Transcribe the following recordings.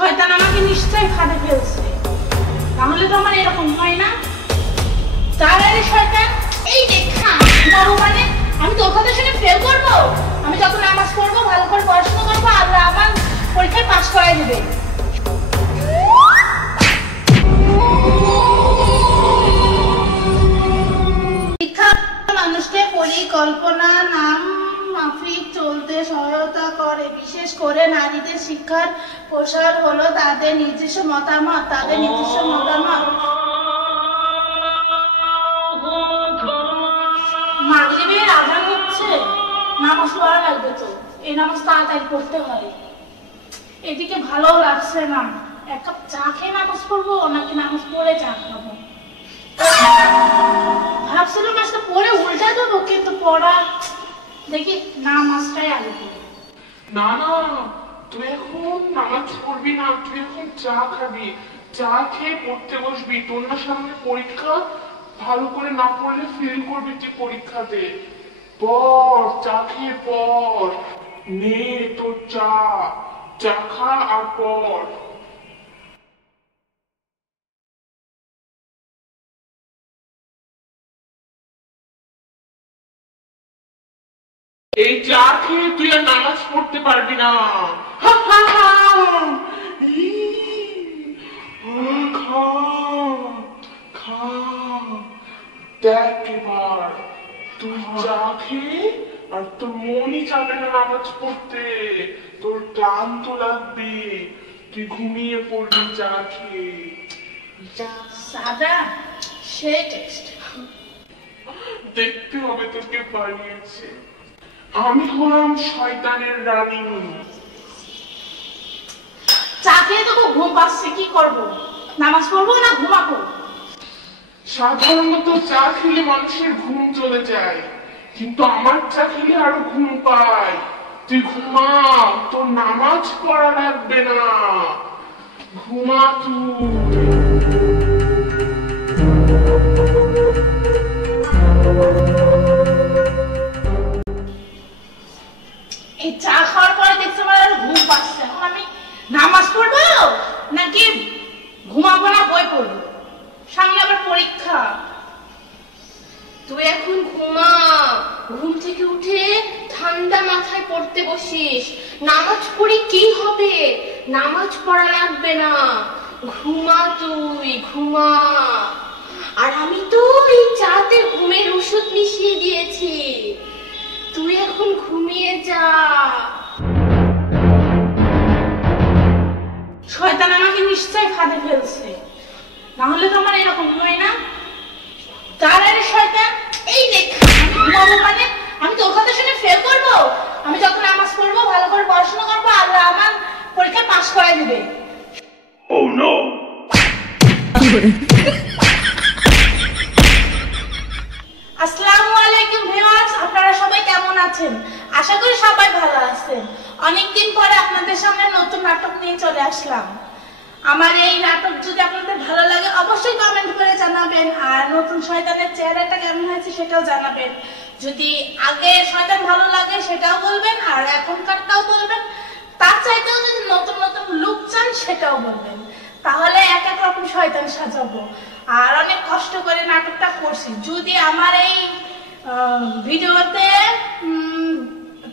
শয়তান আমাকে নিশ্চয়ই ফাঁদে ফেলছে, তাহলে তো আমার এরকম হয় না। তাহলে শয়তান এই দেখা বাবু, মানে আমি তোর কথা শুনে ফেল করবো? আমি যত নামাজ পড়বো, ভালো করে পড়াশোনা করবো, আল্লাহ আমার পরীক্ষায় পাস করাই দেবে। শিক্ষা মানুষকে পরিকল্পনা নাম মাফিক চলতে সহায়তা করে। বিশেষ করে নারীদের শিক্ষার প্রসার হলো তাদের নিজস্ব মতামত। মাগরিবের আযান হচ্ছে, নামাজ পড়া লাগবে তো। এই নামাজ তাড়াতাড়ি পড়তে হয়। এদিকে ভালো লাগছে না, এক কাপ চা খেয়ে নামাজ পড়বো নাকি নামাজ পড়ে চা খাবো। ভাবছিলাম আজকে পড়ে উল্টা দেবো, কিন্তু পড়া দেখি নামাজটাই আগে পড়ি। না না, তুই এখন নামাজ পড়বি না, তুই এখন চা খাবি। চা খেয়ে পড়তে বসবি। তোর না সামনে পরীক্ষা, ভালো করে না পড়লে ফেল করবি তুই পরীক্ষাতে। পড়, চা খেয়ে পড়। নে তোর চা, চা খা আর পড়। এই চা খেয়ে তুই আর নামাজ পড়তে পারবি না। দেখ এবার, তুই চা খেয়ে আর তোর মনই যাবে না নামাজ পড়তে, তোর ক্লান্ত লাগবে, তুই ঘুমিয়ে পড়বি চা খেয়ে। সাদা সে টেস্ট দেখতে হবে তোকে বানিয়েছে। আমি হলাম শয়তানের রানী। চা খেয়ে তো খুব ঘুম পাচ্ছে, কি করবো? নামাজ পড়বো না ঘুমাবো? সাধারণত চা খেলে মানুষের ঘুম চলে যায়, কিন্তু আমার চা খেলে আরো ঘুম পায়। তুই ঘুমা, তোর নামাজ পড়া লাগবে না, ঘুমা তুই। এই চা খাওয়ার পরে দেখছি আমার আর ঘুম পাচ্ছে। এখন আমি নামাজ পড়বো নাকি ঘুমাবো না বই পড়বো? সামনে আবার পরীক্ষা। তুই এখন ঘুমা, ঘুম থেকে উঠে ঠান্ডা মাথায় পড়তে বসিস। নামাজ পড়ি কি হবে? নামাজ পড়া লাগবে না, ঘুমা তুই ঘুমা। আর আমি তো এই চাতে ঘুমের ওষুধ মিশিয়ে দিয়েছি, তুই এখন ঘুমিয়ে যা। শয়তান আমাকে নিশ্চয়ই ফাঁদে ফেলছে, নাহলে তো আমার এরকম হয় না। তাহলে শয়তান এই দেখা ঘুমাবো, মানে আমি তোর কথা শুনে ফেল করবো? আমি যখন নামাজ পড়বো, ভালো করে পড়াশোনা করবো, আল্লাহ আমার পরীক্ষায় পাস করাই দেবে। Oh no! আসসালামু আলাইকুম ভিউয়ার্স, আপনারা সবাই কেমন আছেন? আশা করি সবাই ভালো আছেন। অনেকদিন পরে আপনাদের সামনে নতুন নাটক নিয়ে চলে আসলাম। আমার এই নাটক যদি আপনাদের ভালো লাগে অবশ্যই কমেন্ট করে জানাবেন, আর নতুন শয়তানের চেহারাটা কেমন হয়েছে সেটাও জানাবেন। যদি আগে শয়তান ভালো লাগে সেটাও বলবেন, আর এখনকারটাও বলবেন। তার চাইতেও যদি নতুন নতুন লুক চান সেটাও বলবেন, তাহলে এক এক রকম শয়তান সাজাবো। আর অনেক কষ্ট করে নাটকটা করছি। যদি আমার এই ভিডিওতে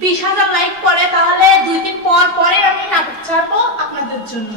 20,000 লাইক পড়ে, তাহলে 2 দিন পরে আমি নাটক ছাড়বো আপনাদের জন্য।